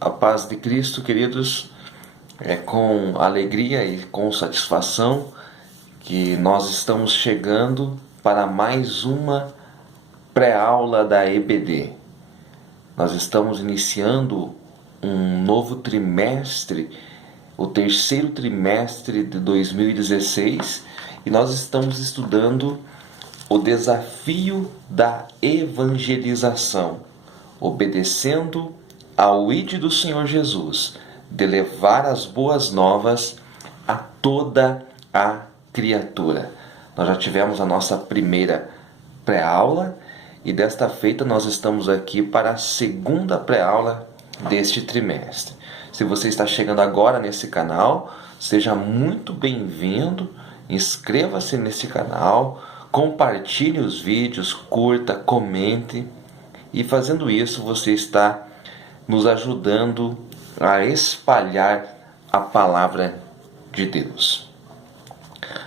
A paz de Cristo, queridos, é com alegria e com satisfação que nós estamos chegando para mais uma pré-aula da EBD. Nós estamos iniciando um novo trimestre, o terceiro trimestre de 2016, e nós estamos estudando o desafio da evangelização, obedecendo ao ID do Senhor Jesus, de levar as boas novas a toda a criatura. Nós já tivemos a nossa primeira pré-aula e desta feita nós estamos aqui para a segunda pré-aula deste trimestre. Se você está chegando agora nesse canal, seja muito bem-vindo, inscreva-se nesse canal, compartilhe os vídeos, curta, comente, e fazendo isso você está nos ajudando a espalhar a palavra de Deus.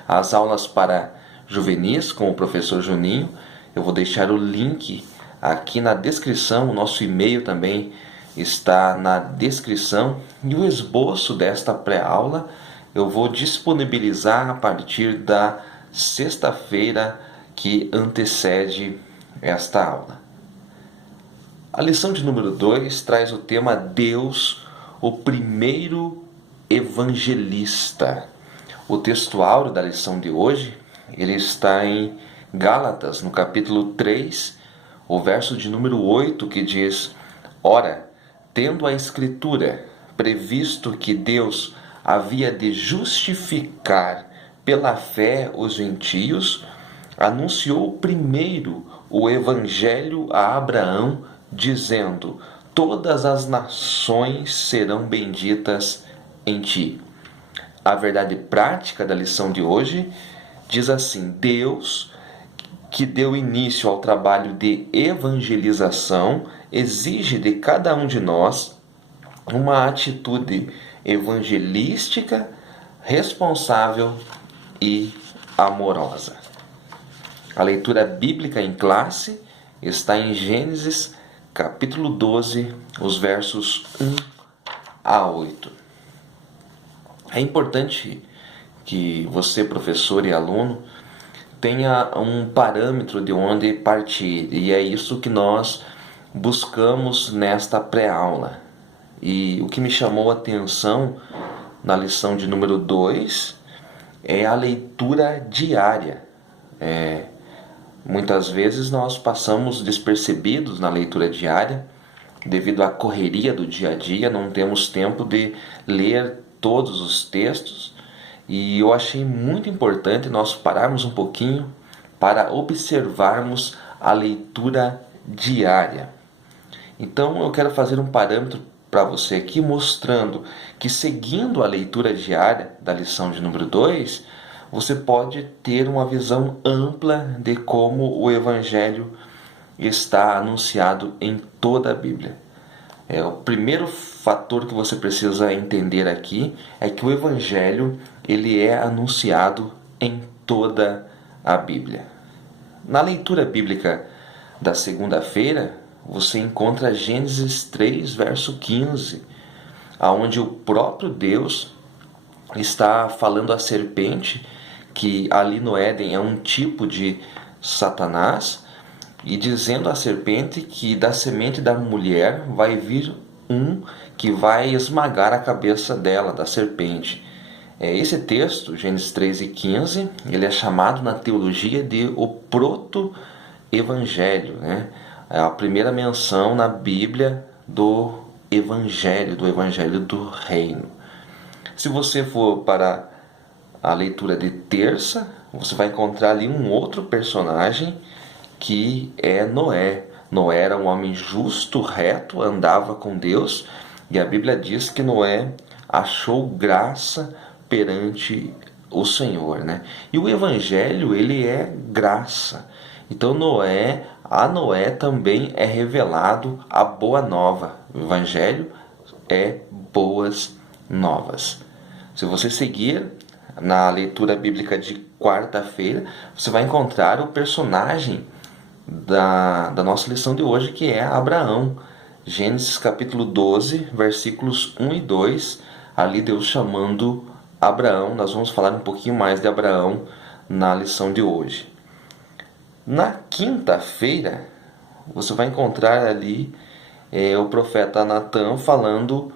As aulas para juvenis com o professor Juninho, eu vou deixar o link aqui na descrição, o nosso e-mail também está na descrição, e o esboço desta pré-aula eu vou disponibilizar a partir da sexta-feira que antecede esta aula. A lição de número 2 traz o tema Deus, o primeiro evangelista. O texto áureo da lição de hoje, ele está em Gálatas, no capítulo 3, o verso de número 8, que diz: Ora, tendo a Escritura previsto que Deus havia de justificar pela fé os gentios, anunciou primeiro o evangelho a Abraão, dizendo: todas as nações serão benditas em ti. A verdade prática da lição de hoje diz assim: Deus, que deu início ao trabalho de evangelização, exige de cada um de nós uma atitude evangelística, responsável e amorosa. A leitura bíblica em classe está em Gênesis capítulo 12, os versos 1 a 8. É importante que você, professor e aluno, tenha um parâmetro de onde partir, e é isso que nós buscamos nesta pré-aula. E o que me chamou a atenção na lição de número 2 é a leitura diária. Muitas vezes nós passamos despercebidos na leitura diária, devido à correria do dia a dia, não temos tempo de ler todos os textos, e eu achei muito importante nós pararmos um pouquinho para observarmos a leitura diária. Então eu quero fazer um parâmetro para você aqui, mostrando que, seguindo a leitura diária da lição de número 2, você pode ter uma visão ampla de como o Evangelho está anunciado em toda a Bíblia. O primeiro fator que você precisa entender aqui é que o Evangelho ele é anunciado em toda a Bíblia. Na leitura bíblica da segunda-feira, você encontra Gênesis 3, verso 15, onde o próprio Deus está falando à serpente, que ali no Éden é um tipo de Satanás, e dizendo à serpente que da semente da mulher vai vir um que vai esmagar a cabeça dela, da serpente. Esse texto, Gênesis 3 e 15, ele é chamado na teologia de o proto-evangelho, né? É a primeira menção na Bíblia do evangelho do reino. Se você for para a leitura de terça, você vai encontrar ali um outro personagem que é Noé. Noé era um homem justo, reto, andava com Deus, e a Bíblia diz que Noé achou graça perante o Senhor, né? E o Evangelho, ele é graça. Então a Noé também é revelado a boa nova. O Evangelho é boas novas. Se você seguir na leitura bíblica de quarta-feira, você vai encontrar o personagem da nossa lição de hoje, que é Abraão. Gênesis capítulo 12, versículos 1 e 2, ali Deus chamando Abraão. Nós vamos falar um pouquinho mais de Abraão na lição de hoje. Na quinta-feira, você vai encontrar ali o profeta Natã falando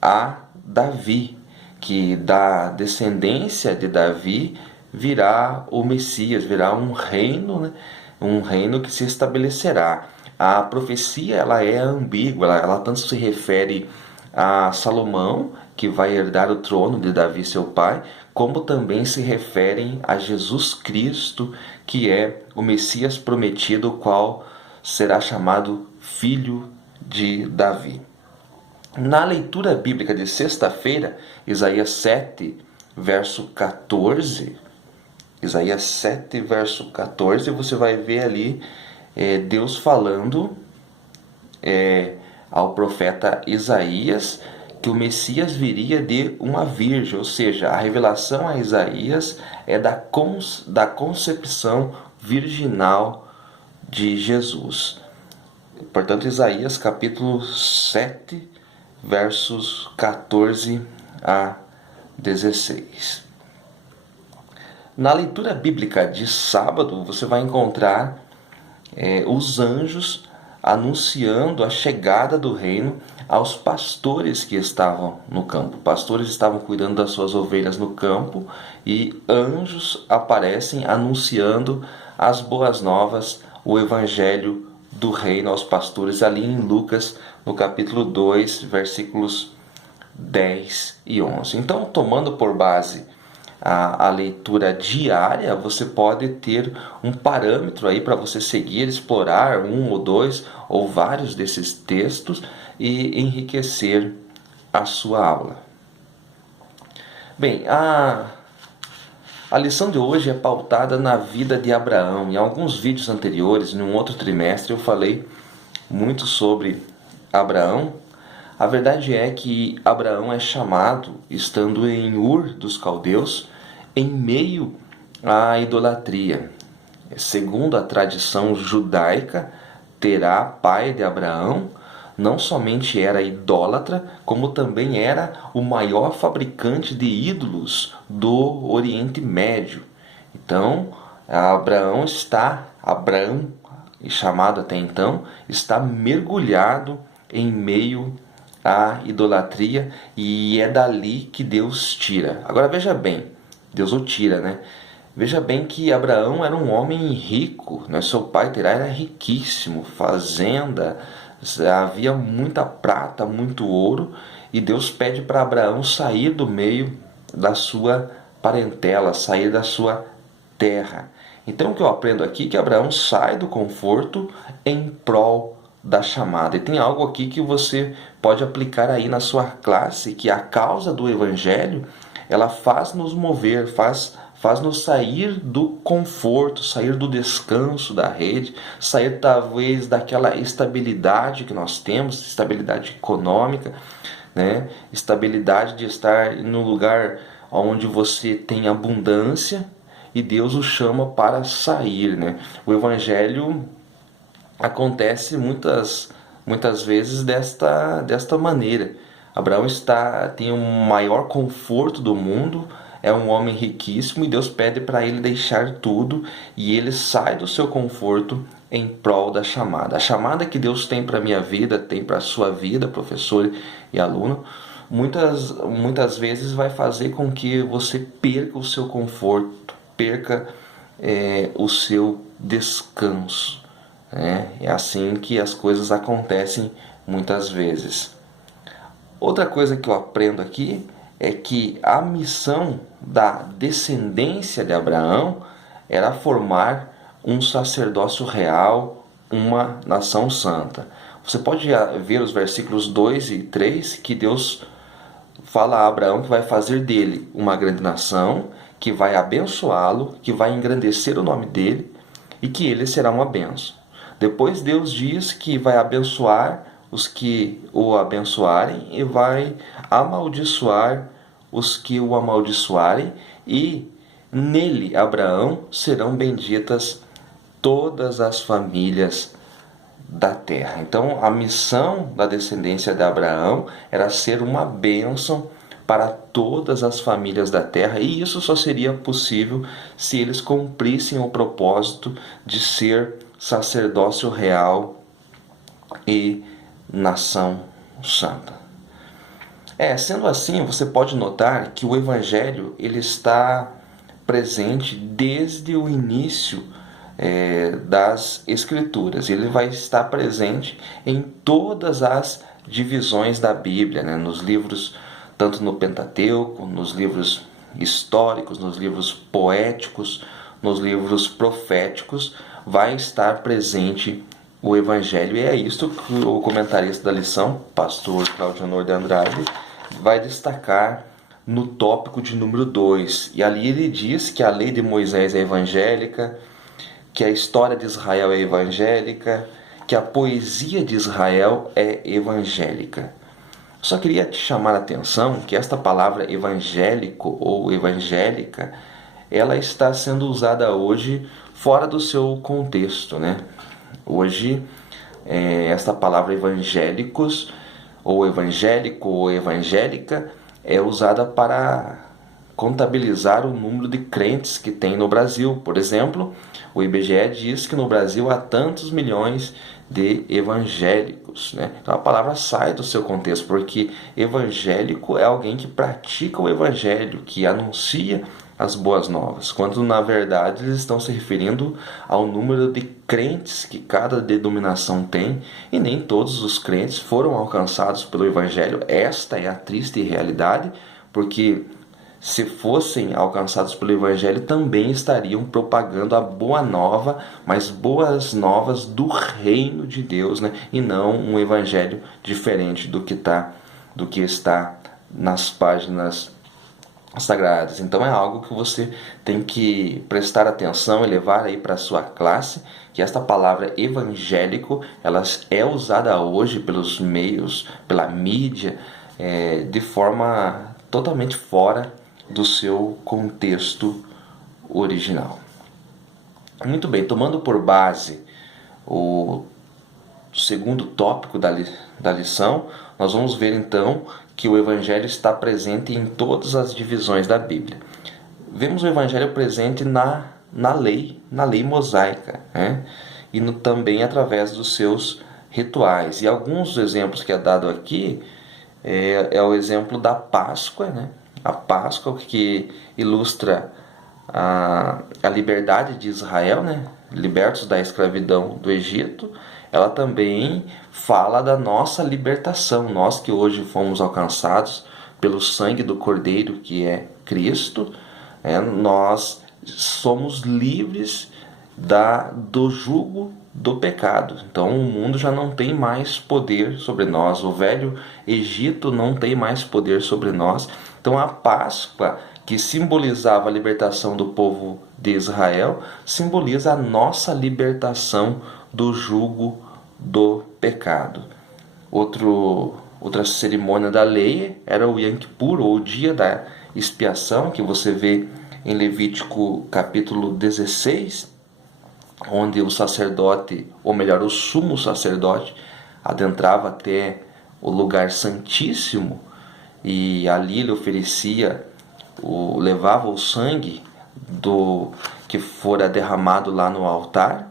a Davi, que da descendência de Davi virá o Messias, virá um reino, né? Um reino que se estabelecerá. A profecia ela é ambígua, ela tanto se refere a Salomão, que vai herdar o trono de Davi, seu pai, como também se referem a Jesus Cristo, que é o Messias prometido, o qual será chamado Filho de Davi. Na leitura bíblica de sexta-feira, Isaías 7, verso 14, Isaías 7, verso 14, você vai ver ali Deus falando ao profeta Isaías que o Messias viria de uma virgem, ou seja, a revelação a Isaías é da concepção virginal de Jesus. Portanto, Isaías capítulo 7, versos 14 a 16. Na leitura bíblica de sábado, você vai encontrar os anjos anunciando a chegada do reino aos pastores que estavam no campo. Pastores estavam cuidando das suas ovelhas no campo e anjos aparecem anunciando as boas novas, o evangelho do reino aos pastores, ali em Lucas, no capítulo 2, versículos 10 e 11. Então, tomando por base a leitura diária, você pode ter um parâmetro aí para você seguir, explorar um ou dois ou vários desses textos e enriquecer a sua aula. Bem, a lição de hoje é pautada na vida de Abraão. Em alguns vídeos anteriores, num outro trimestre, eu falei muito sobre Abraão. A verdade é que Abraão é chamado, estando em Ur dos Caldeus, em meio à idolatria. Segundo a tradição judaica, Terá, pai de Abraão, não somente era idólatra, como também era o maior fabricante de ídolos do Oriente Médio. Então, Abraão, chamado até então, está mergulhado em meio à idolatria, e é dali que Deus tira. Agora veja bem, Deus o tira, né? Veja bem que Abraão era um homem rico, né? Seu pai Terá era riquíssimo, fazenda, havia muita prata, muito ouro, e Deus pede para Abraão sair do meio da sua parentela, sair da sua terra. Então o que eu aprendo aqui é que Abraão sai do conforto em prol da chamada. E tem algo aqui que você pode aplicar aí na sua classe, que a causa do evangelho, ela faz nos mover, faz-nos sair do conforto, sair do descanso da rede, sair talvez daquela estabilidade que nós temos, estabilidade econômica, né? Estabilidade de estar no lugar onde você tem abundância, e Deus o chama para sair, né? O evangelho acontece muitas vezes desta maneira. Abraão tem o maior conforto do mundo, é um homem riquíssimo, e Deus pede para ele deixar tudo, e ele sai do seu conforto em prol da chamada. A chamada que Deus tem para a minha vida, tem para a sua vida, professor e aluno, muitas vezes vai fazer com que você perca o seu conforto, perca o seu descanso. É assim que as coisas acontecem muitas vezes. Outra coisa que eu aprendo aqui é que a missão da descendência de Abraão era formar um sacerdócio real, uma nação santa. Você pode ver os versículos 2 e 3 que Deus fala a Abraão que vai fazer dele uma grande nação, que vai abençoá-lo, que vai engrandecer o nome dele e que ele será uma bênção. Depois Deus diz que vai abençoar os que o abençoarem e vai amaldiçoar os que o amaldiçoarem, e nele, Abraão, serão benditas todas as famílias da terra. Então, a missão da descendência de Abraão era ser uma bênção para todas as famílias da terra, e isso só seria possível se eles cumprissem o propósito de ser sacerdócio real e nação santa. Sendo assim, você pode notar que o Evangelho ele está presente desde o início das Escrituras. Ele vai estar presente em todas as divisões da Bíblia, né? Nos livros, tanto no Pentateuco, nos livros históricos, nos livros poéticos, nos livros proféticos, vai estar presente o Evangelho. E é isto que o comentarista da lição, pastor Claudio de Andrade, vai destacar no tópico de número 2. E ali ele diz que a lei de Moisés é evangélica, que a história de Israel é evangélica, que a poesia de Israel é evangélica. Só queria te chamar a atenção que esta palavra evangélico ou evangélica, ela está sendo usada hoje fora do seu contexto, né? Hoje, esta palavra evangélicos, ou evangélico ou evangélica, é usada para contabilizar o número de crentes que tem no Brasil. Por exemplo, o IBGE diz que no Brasil há tantos milhões de evangélicos, né? Então a palavra sai do seu contexto, porque evangélico é alguém que pratica o evangelho, que anuncia as boas novas, quando na verdade eles estão se referindo ao número de crentes que cada denominação tem, e nem todos os crentes foram alcançados pelo evangelho. Esta é a triste realidade, porque se fossem alcançados pelo evangelho, também estariam propagando a boa nova, mas boas novas do reino de Deus, né? E não um evangelho diferente do que está nas páginas sagradas. Então é algo que você tem que prestar atenção e levar aí para a sua classe, que esta palavra evangélico, ela é usada hoje pelos meios, pela mídia, de forma totalmente fora do seu contexto original. Muito bem, tomando por base o segundo tópico da lição, nós vamos ver então que o Evangelho está presente em todas as divisões da Bíblia. Vemos o Evangelho presente na lei mosaica, né? E também através dos seus rituais. E alguns exemplos que é dado aqui é o exemplo da Páscoa, né? A Páscoa que ilustra a liberdade de Israel, né? Libertos da escravidão do Egito. Ela também fala da nossa libertação, nós que hoje fomos alcançados pelo sangue do Cordeiro, que é Cristo, nós somos livres do jugo do pecado. Então o mundo já não tem mais poder sobre nós, o velho Egito não tem mais poder sobre nós. Então a Páscoa, que simbolizava a libertação do povo de Israel, simboliza a nossa libertação do jugo do pecado. Outra cerimônia da lei era o Yom Kippur, ou o dia da expiação, que você vê em Levítico capítulo 16, onde o sacerdote, ou melhor, o sumo sacerdote, adentrava até o lugar santíssimo, e ali ele levava o sangue que fora derramado lá no altar,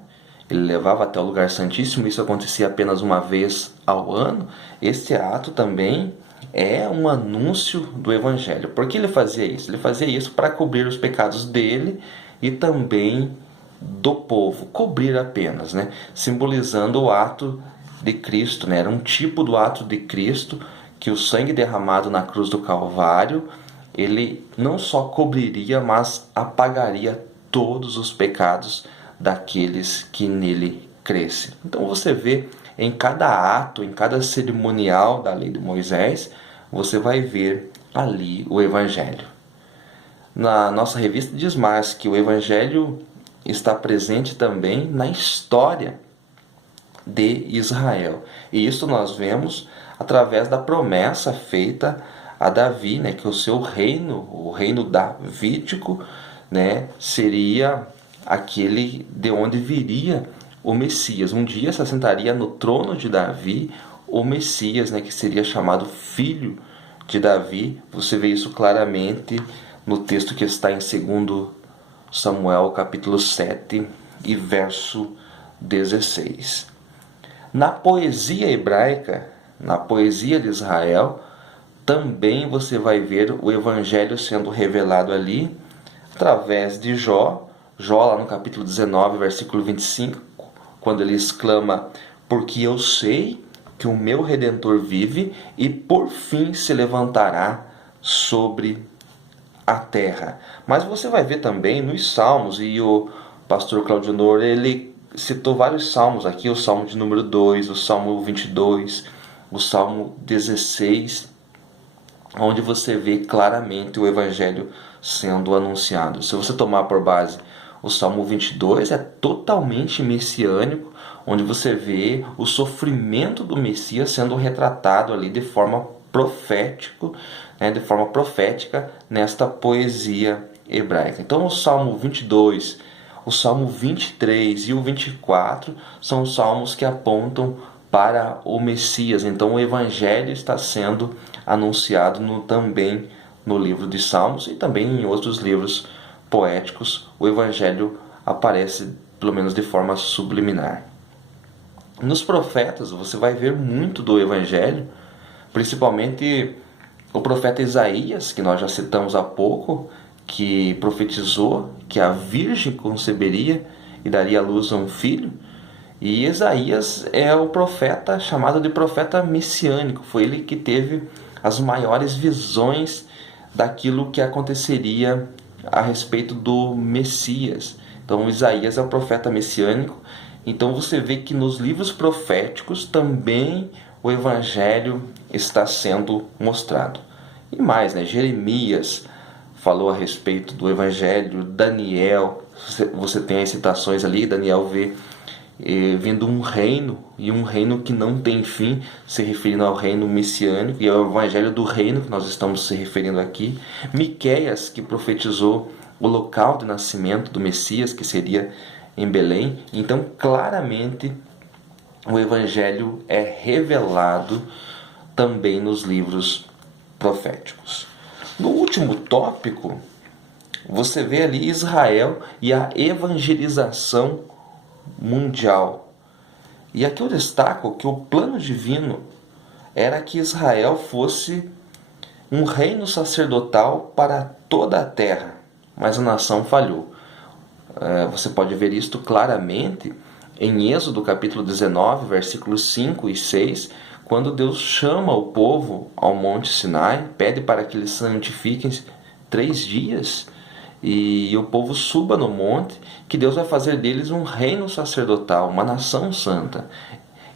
ele levava até o lugar santíssimo. Isso acontecia apenas uma vez ao ano. Este ato também é um anúncio do Evangelho. Por que ele fazia isso? Ele fazia isso para cobrir os pecados dele e também do povo, cobrir apenas, né? Simbolizando o ato de Cristo, né? Era um tipo do ato de Cristo, que o sangue derramado na cruz do Calvário, ele não só cobriria, mas apagaria todos os pecados daqueles que nele crescem. Então você vê em cada ato, em cada cerimonial da lei de Moisés, você vai ver ali o Evangelho. Na nossa revista diz mais que o Evangelho está presente também na história de Israel. E isso nós vemos através da promessa feita a Davi, né, que o seu reino, o reino davídico, né, seria aquele de onde viria o Messias. Um dia se assentaria no trono de Davi o Messias, né, que seria chamado filho de Davi. Você vê isso claramente no texto que está em 2 Samuel, capítulo 7 e verso 16. Na poesia hebraica, na poesia de Israel, também você vai ver o Evangelho sendo revelado ali, através de Jó. Jó, lá no capítulo 19, versículo 25, quando ele exclama: porque eu sei que o meu Redentor vive e por fim se levantará sobre a terra. Mas você vai ver também nos Salmos, e o pastor Claudio Nor, ele citou vários salmos aqui, o Salmo de número 2, o Salmo 22, o Salmo 16, onde você vê claramente o Evangelho sendo anunciado. Se você tomar por base o Salmo 22, é totalmente messiânico, onde você vê o sofrimento do Messias sendo retratado ali de forma profética nesta poesia hebraica. Então o Salmo 22, o Salmo 23 e o 24 são salmos que apontam para o Messias. Então o Evangelho está sendo anunciado também no livro de Salmos e também em outros livros poéticos. O Evangelho aparece, pelo menos de forma subliminar. Nos profetas você vai ver muito do Evangelho, principalmente o profeta Isaías, que nós já citamos há pouco, que profetizou que a virgem conceberia e daria à luz a um filho. E Isaías é o profeta chamado de profeta messiânico. Foi ele que teve as maiores visões daquilo que aconteceria a respeito do Messias. Então Isaías é o profeta messiânico. Então você vê que nos livros proféticos também o Evangelho está sendo mostrado. E mais, Jeremias falou a respeito do Evangelho, Daniel, você tem as citações ali, Daniel vê vindo um reino, e um reino que não tem fim, se referindo ao reino messiânico, e é o Evangelho do reino que nós estamos se referindo aqui. Miqueias, que profetizou o local de nascimento do Messias, que seria em Belém. Então, claramente, o Evangelho é revelado também nos livros proféticos. No último tópico, você vê ali Israel e a evangelização mundial. E aqui eu destaco que o plano divino era que Israel fosse um reino sacerdotal para toda a terra, mas a nação falhou. Você pode ver isto claramente em Êxodo capítulo 19, versículos 5 e 6, quando Deus chama o povo ao Monte Sinai, pede para que eles santifiquem 3 dias, e o povo suba no monte, que Deus vai fazer deles um reino sacerdotal, uma nação santa.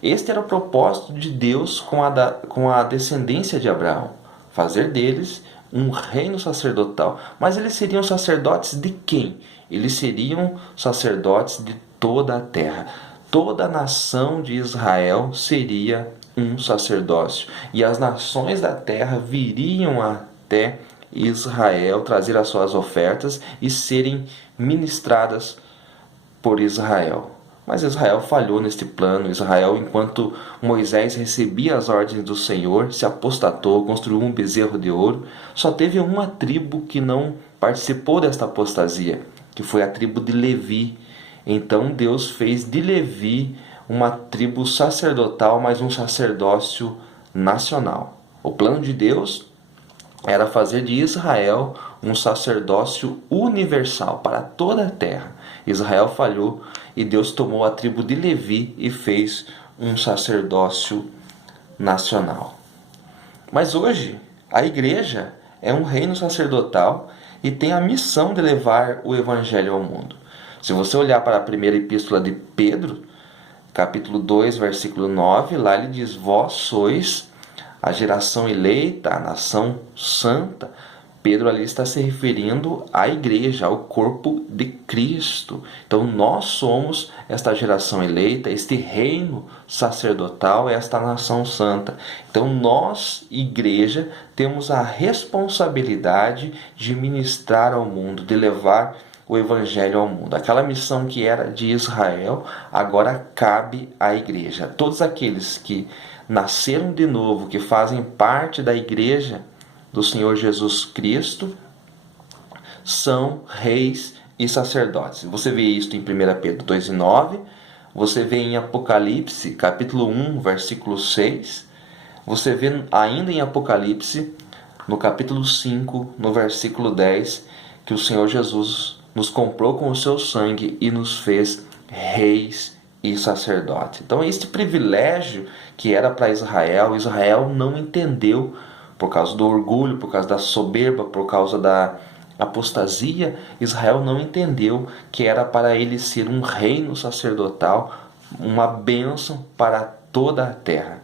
Este era o propósito de Deus com a descendência de Abraão, fazer deles um reino sacerdotal. Mas eles seriam sacerdotes de quem? Eles seriam sacerdotes de toda a terra. Toda a nação de Israel seria um sacerdócio, e as nações da terra viriam até Israel trazer as suas ofertas e serem ministradas por Israel. Mas Israel falhou neste plano. Israel, enquanto Moisés recebia as ordens do Senhor, se apostatou, construiu um bezerro de ouro. Só teve uma tribo que não participou desta apostasia, que foi a tribo de Levi. Então Deus fez de Levi uma tribo sacerdotal, mas um sacerdócio nacional. O plano de Deus era fazer de Israel um sacerdócio universal para toda a terra. Israel falhou e Deus tomou a tribo de Levi e fez um sacerdócio nacional. Mas hoje a igreja é um reino sacerdotal e tem a missão de levar o evangelho ao mundo. Se você olhar para a primeira epístola de Pedro, capítulo 2, versículo 9, lá ele diz: vós sois a geração eleita, a nação santa. Pedro ali está se referindo à igreja, ao corpo de Cristo. Então nós somos esta geração eleita, este reino sacerdotal, esta nação santa. Então nós, igreja, temos a responsabilidade de ministrar ao mundo, de levar o evangelho ao mundo. Aquela missão que era de Israel, agora cabe à igreja. Todos aqueles que nasceram de novo, que fazem parte da igreja do Senhor Jesus Cristo, são reis e sacerdotes. Você vê isso em 1 Pedro 2,9, você vê em Apocalipse, capítulo 1, versículo 6, você vê ainda em Apocalipse, no capítulo 5, no versículo 10, que o Senhor Jesus nos comprou com o seu sangue e nos fez reis e sacerdotes. Então, este privilégio que era para Israel, Israel não entendeu, por causa do orgulho, por causa da soberba, por causa da apostasia. Israel não entendeu que era para ele ser um reino sacerdotal, uma bênção para toda a terra.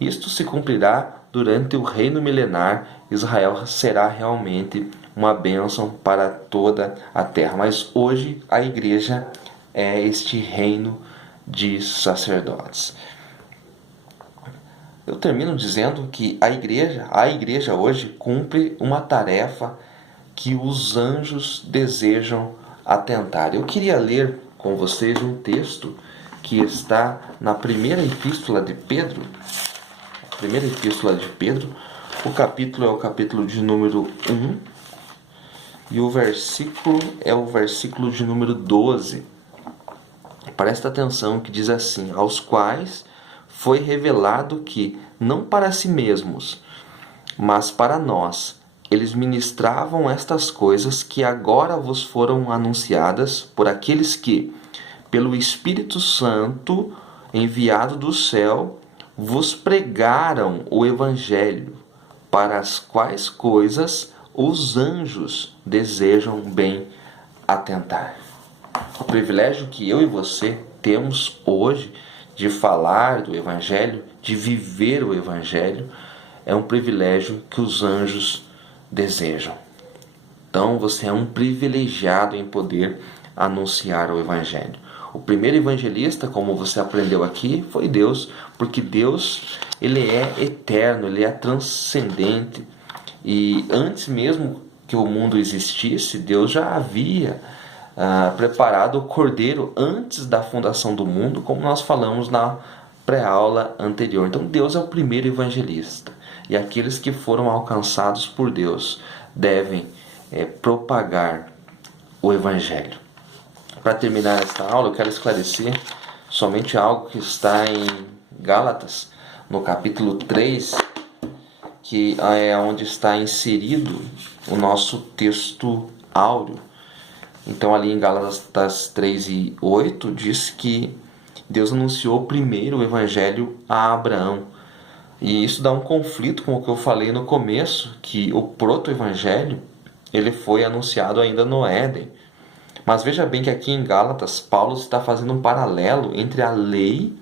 Isto se cumprirá durante o reino milenar. Israel será realmente uma bênção para toda a terra. Mas hoje a igreja é este reino de sacerdotes. Eu termino dizendo que a igreja hoje cumpre uma tarefa que os anjos desejam atentar. Eu queria ler com vocês um texto que está na primeira epístola de Pedro. A primeira epístola de Pedro, o capítulo é o capítulo de número 1 e o versículo é o versículo de número 12. Presta atenção que diz assim: aos quais foi revelado que, não para si mesmos, mas para nós, eles ministravam estas coisas que agora vos foram anunciadas por aqueles que, pelo Espírito Santo, enviado do céu, vos pregaram o Evangelho, para as quais coisas os anjos desejam bem atentar. O privilégio que eu e você temos hoje de falar do Evangelho, de viver o Evangelho, é um privilégio que os anjos desejam. Então você é um privilegiado em poder anunciar o Evangelho. O primeiro evangelista, como você aprendeu aqui, foi Deus, porque Deus, ele é eterno, ele é transcendente. E antes mesmo que o mundo existisse, Deus já havia preparado o Cordeiro antes da fundação do mundo, como nós falamos na pré-aula anterior. Então Deus é o primeiro evangelista. E aqueles que foram alcançados por Deus devem propagar o Evangelho. Para terminar esta aula, eu quero esclarecer somente algo que está em Gálatas, no capítulo 3, que é onde está inserido o nosso texto áureo. Então, ali em Gálatas 3:8, diz que Deus anunciou primeiro o Evangelho a Abraão. E isso dá um conflito com o que eu falei no começo, que o proto-evangelho ele foi anunciado ainda no Éden. Mas veja bem que aqui em Gálatas, Paulo está fazendo um paralelo entre a lei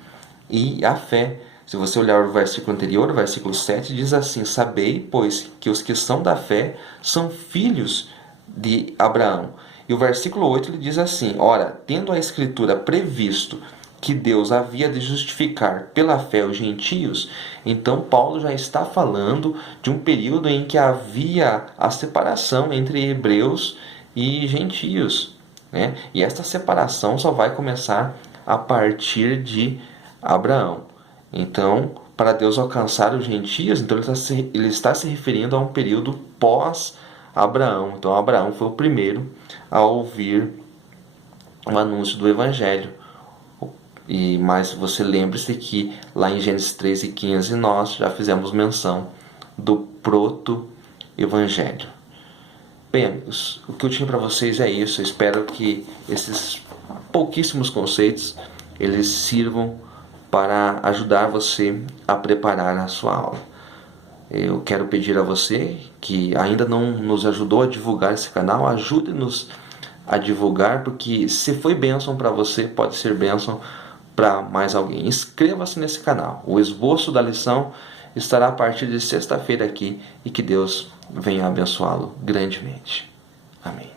e a fé. Se você olhar o versículo anterior, o versículo 7, diz assim: sabei, pois, que os que são da fé são filhos de Abraão. E o versículo 8 ele diz assim: ora, tendo a Escritura previsto que Deus havia de justificar pela fé os gentios, então Paulo já está falando de um período em que havia a separação entre hebreus e gentios, né? E esta separação só vai começar a partir de Abraão. Então, para Deus alcançar os gentios, então ele está se referindo a um período pós-Abraão. Então, Abraão foi o primeiro a ouvir o anúncio do Evangelho. Mas você lembre-se que lá em Gênesis 13:15 nós já fizemos menção do proto-evangelho. Bem, amigos, o que eu tinha para vocês é isso. Eu espero que esses pouquíssimos conceitos eles sirvam para ajudar você a preparar a sua aula. Eu quero pedir a você que ainda não nos ajudou a divulgar esse canal, ajude-nos a divulgar, porque se foi bênção para você, pode ser bênção para mais alguém. Inscreva-se nesse canal. O esboço da lição estará a partir de sexta-feira aqui e que Deus venha abençoá-lo grandemente. Amém.